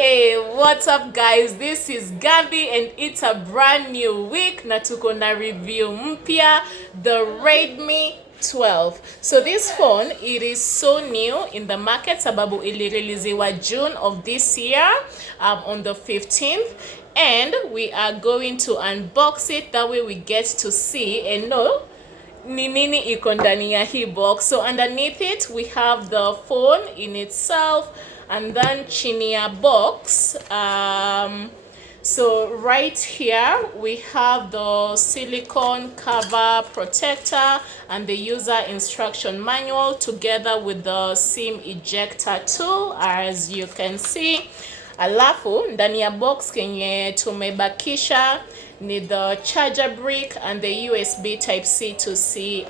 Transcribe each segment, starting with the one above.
Hey, what's up guys? This is Gabby and it's a brand new week na tuko na review mpya, the Redmi 12. So this phone, it is so new in the market sababu ilireleasiwa June of this year on the 15th, and we are going to unbox it. That way we get to see and know ni nini iko ndani ya hii box. So underneath it we have the phone in itself, and then chini ya box so right here we have the silicone cover protector and the user instruction manual together with the SIM ejector tool, as you can see. Alafu ndani ya box kenye tumebakisha ni the charger brick and the USB type C to C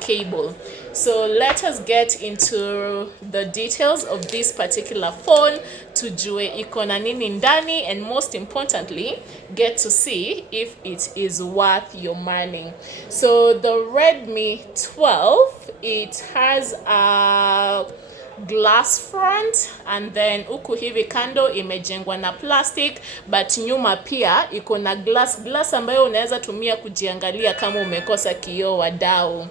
cable. So let us get into the details of this particular phone, tujue iko na nini ndani, and most importantly get to see if it is worth your money. So the Redmi 12, it has a glass front, and then huku hivi kando imejengwa na plastic, but nyuma pia iko na glass ambayo unaweza tumia kujiangalia kama umekosa kioo wadau.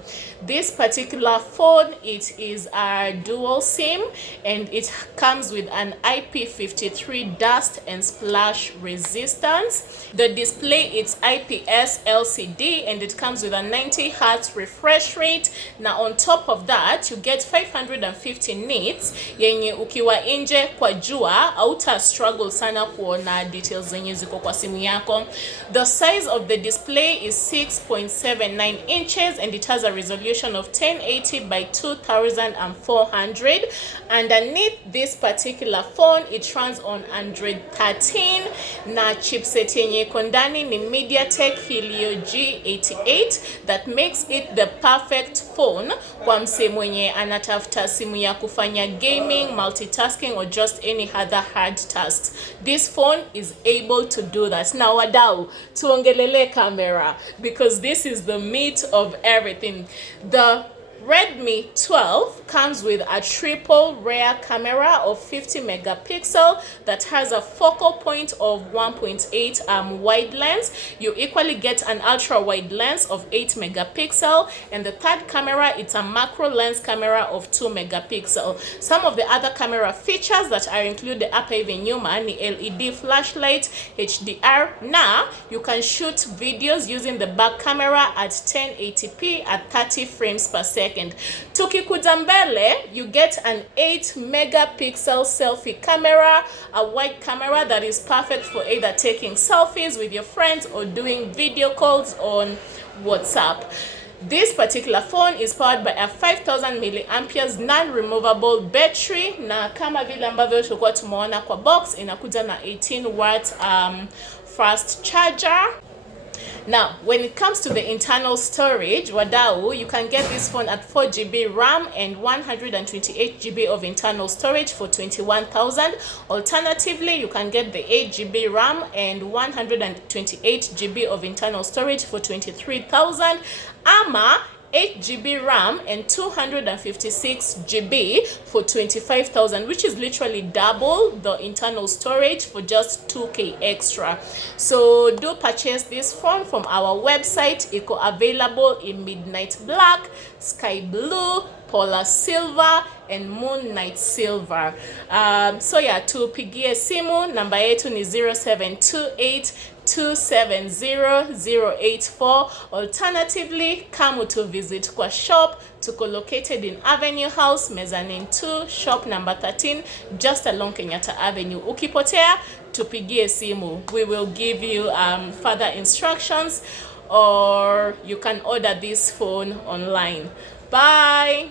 This particular phone, it is a dual SIM and it comes with an IP53 dust and splash resistance. The display is IPS LCD and it comes with a 90 Hz refresh rate. Now on top of that you get 550 nits yenye ukiwa nje kwa jua auta struggle sana kuona details zenye ziko kwa simu yako. The size of the display is 6.79 inches and it has a resolution of 1080 by 2400. Underneath this particular phone, it runs on Android 13 na chipset yenye iko ndani ni MediaTek Helio G88 that makes it the perfect phone kwa mse mwenye anatafuta simu ya kufanya gaming, multitasking or just any other hard task. This phone is able to do that. Now wadau, tuongelele camera because this is the meat of everything. The Redmi 12 comes with a triple rear camera of 50 megapixel that has a focal point of 1.8 wide lens. You equally get an ultra wide lens of 8 megapixel, and the third camera, it's a macro lens camera of 2 megapixel. Some of the other camera features that are included hapa hivi nyuma ni LED flashlight, HDR. Now you can shoot videos using the back camera at 1080p at 30 frames per second. Tukikuja mbele, you get an 8 megapixel selfie camera, a wide camera that is perfect for either taking selfies with your friends or doing video calls on WhatsApp. This particular phone is powered by a 5000 milliamperes non-removable battery, na kama vile ambavyo tulikuwa tumeona kwa box inakuja na 18 watt fast charger. Now, when it comes to the internal storage, wadau, you can get this phone at 4GB RAM and 128GB of internal storage for 21,000. Alternatively, you can get the 8GB RAM and 128GB of internal storage for 23,000. Ama 8GB RAM and 256GB for 25,000, which is literally double the internal storage for just 2k extra. So do purchase this phone from our website. Iko available in midnight black, sky blue, polar silver and moon night silver. So yeah, tupigie simu, namba yetu ni 0728270084. Alternatively, come to visit kwa shop. Tuko located in Avenue House, Mezzanine 2, shop number 13, just along Kenyatta Avenue. Ukipotea, tupigie simu. We will give you further instructions, or you can order this phone online. Bye.